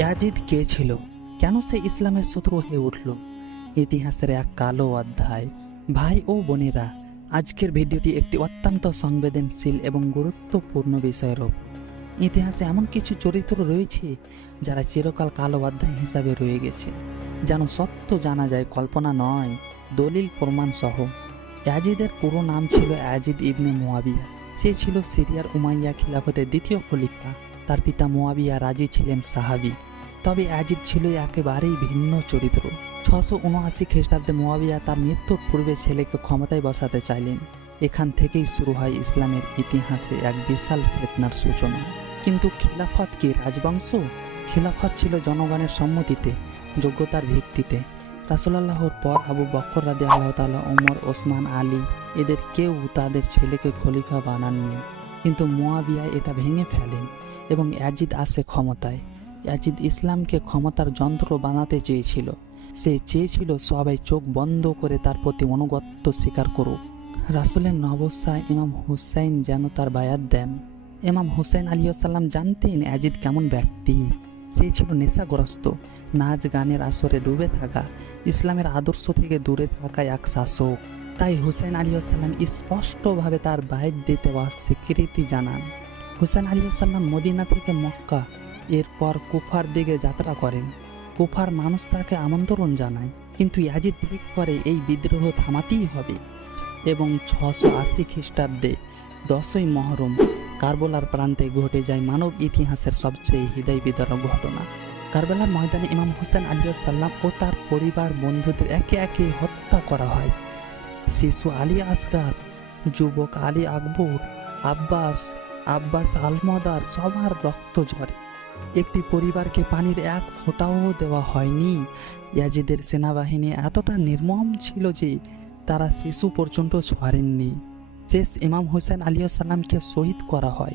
Yazid কে ছিল? কেন সে ইসলামের শত্রু হয়ে উঠল? ইতিহাসের এক কালো অধ্যায়। ভাই ও বোনেরা, আজকের ভিডিওটি একটি অত্যন্ত সংবেদনশীল এবং গুরুত্বপূর্ণ বিষয়ের ওপর ইতিহাসে এমন কিছু চরিত্র রয়েছে যারা চিরকাল কালো অধ্যায় হিসাবে রয়ে গেছে। যেন সত্য জানা যায়, কল্পনা নয়, দলিল প্রমাণ সহ ইয়াজিদের পুরো নাম ছিল অ্যাজিদ ইবনে মুয়াবিয়া। সে ছিল সিরিয়ার উমাইয়া খিলাফতের দ্বিতীয় খলিফা। তার পিতা মুয়াবিয়া রাজি ছিলেন সাহাবি। তবে অ্যাজিদ ছিল একেবারেই ভিন্ন চরিত্র। ছশো উনআশি খ্রিস্টাব্দে মোয়াবিয়া তার মৃত্যুর পূর্বে ছেলেকে ক্ষমতায় বসাতে চাইলেন। এখান থেকেই শুরু হয় ইসলামের ইতিহাসে এক বিশাল ফেতনার সূচনা। কিন্তু খিলাফত কি রাজবংশ? খিলাফত ছিল জনগণের সম্মতিতে, যোগ্যতার ভিত্তিতে। রাসুলাল্লাহর পর আবু বক্কর রাদে আল্লাহ তালা ওমর ওসমান, আলী এদের কেউ তাদের ছেলেকে খলিফা বানাননি। কিন্তু মোয়াবিয়া এটা ভেঙে ফেলেন এবং অ্যাজিদ আসে ক্ষমতায়। ইয়াজিদ ইসলামকে ক্ষমতার যন্ত্র বানাতে চেয়েছিল। সে চেয়েছিল সবাই চোখ বন্ধ করে তার প্রতি অনুগত্য স্বীকার করুক। রাসুলের নবসা ইমাম হুসাইন যেন তার বায়াত দেন। ইমাম হুসাইন আলী আসাল্লাম জানতেন অ্যাজিদ কেমন ব্যক্তি। সে ছিল নেশাগ্রস্ত, নাচ গানের আসরে ডুবে থাকা, ইসলামের আদর্শ থেকে দূরে থাকা এক শাসক। তাই হুসাইন আসাল্লাম স্পষ্টভাবে তার বায়াত দিতে বা স্বীকৃতি জানান। হুসেন আলী আসাল্লাম মদিনা থেকে মক্কা এরপর কুফার দিকে যাত্রা করেন। কুফার মানুষ তাকে আমন্ত্রণ জানায়, কিন্তু ইয়াজিদ ঠিক করে এই বিদ্রোহ থামাতেই হবে এবং ছশো আশি খ্রিস্টাব্দে দশই মহরম কারবালার প্রান্তে ঘটে যায় মানব ইতিহাসের সবচেয়ে হৃদয় বিদারক ঘটনা। কারবালার ময়দানে ইমাম হোসেন আলী সাল্লাম ও তার পরিবার বন্ধুদের একে একে হত্যা করা হয়। শিশু আলী আসগার, যুবক আলী আকবর, আব্বাস আব্বাস আলমদার সবার রক্ত ঝরে। একটি পরিবারকে পানির এক ফোঁটাও দেওয়া হয়নি। ইয়াজিদের সেনাবাহিনী এতটা নির্মম ছিল যে তারা শিশু পর্যন্ত ছড়েননি। শেষ ইমাম হোসেন আলী সাল্লামকে শহীদ করা হয়।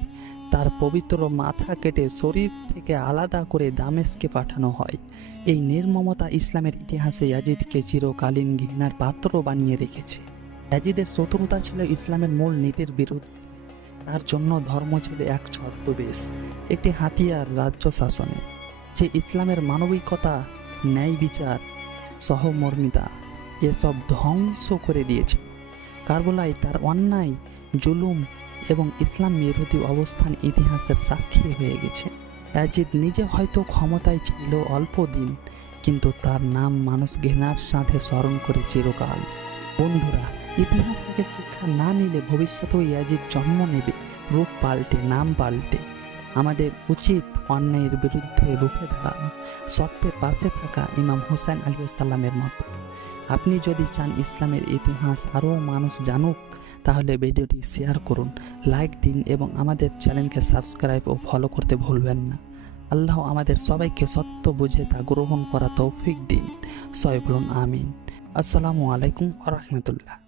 তার পবিত্র মাথা কেটে শরীর থেকে আলাদা করে দামেস্কে পাঠানো হয়। এই নির্মমতা ইসলামের ইতিহাসে ইয়াজিদকে চিরকালীন ঘৃণার পাত্র বানিয়ে রেখেছে। ইয়াজিদের শত্রুতা ছিল ইসলামের মূল নীতির বিরুদ্ধে। তার জন্য ধর্ম ছিল এক ছদ্মবেশ, একটি হাতিয়ার রাজ্য শাসনে, যে ইসলামের মানবিকতা, ন্যায় বিচার, সহমর্মিতা, এসব ধ্বংস করে দিয়েছিল। কারবলায় তার অন্যায়, জুলুম এবং ইসলাম বিরোধী অবস্থান ইতিহাসের সাক্ষী হয়ে গেছে। অ্যাজিদ নিজে হয়তো ক্ষমতায় ছিল অল্প দিন, কিন্তু তার নাম মানুষ ঘৃণার সাথে স্মরণ করে চিরকাল। বন্ধুরা ইতিহাস থেকে শিক্ষা না নিলে ভবিষ্যতেও ইয়াজিদ জন্ম নেবে। রূপ পাল্টে, নাম পাল্টে। আমাদের উচিত অন্যায়ের বিরুদ্ধে রুখে দাঁড়ানো। সত্যের পাশে থাকা ইমাম হুসাইন আলী সাল্লামের মতো। আপনি যদি চান ইসলামের ইতিহাস আরও মানুষ জানুক, তাহলে ভিডিওটি শেয়ার করুন, লাইক দিন এবং আমাদের চ্যানেলকে সাবস্ক্রাইব ও ফলো করতে ভুলবেন না। আল্লাহ আমাদের সবাইকে সত্য বুঝে তা গ্রহণ করা তৌফিক দিন। সবাই বলুন আমিন। আসসালামু আলাইকুম আ রহমতুল্লাহ।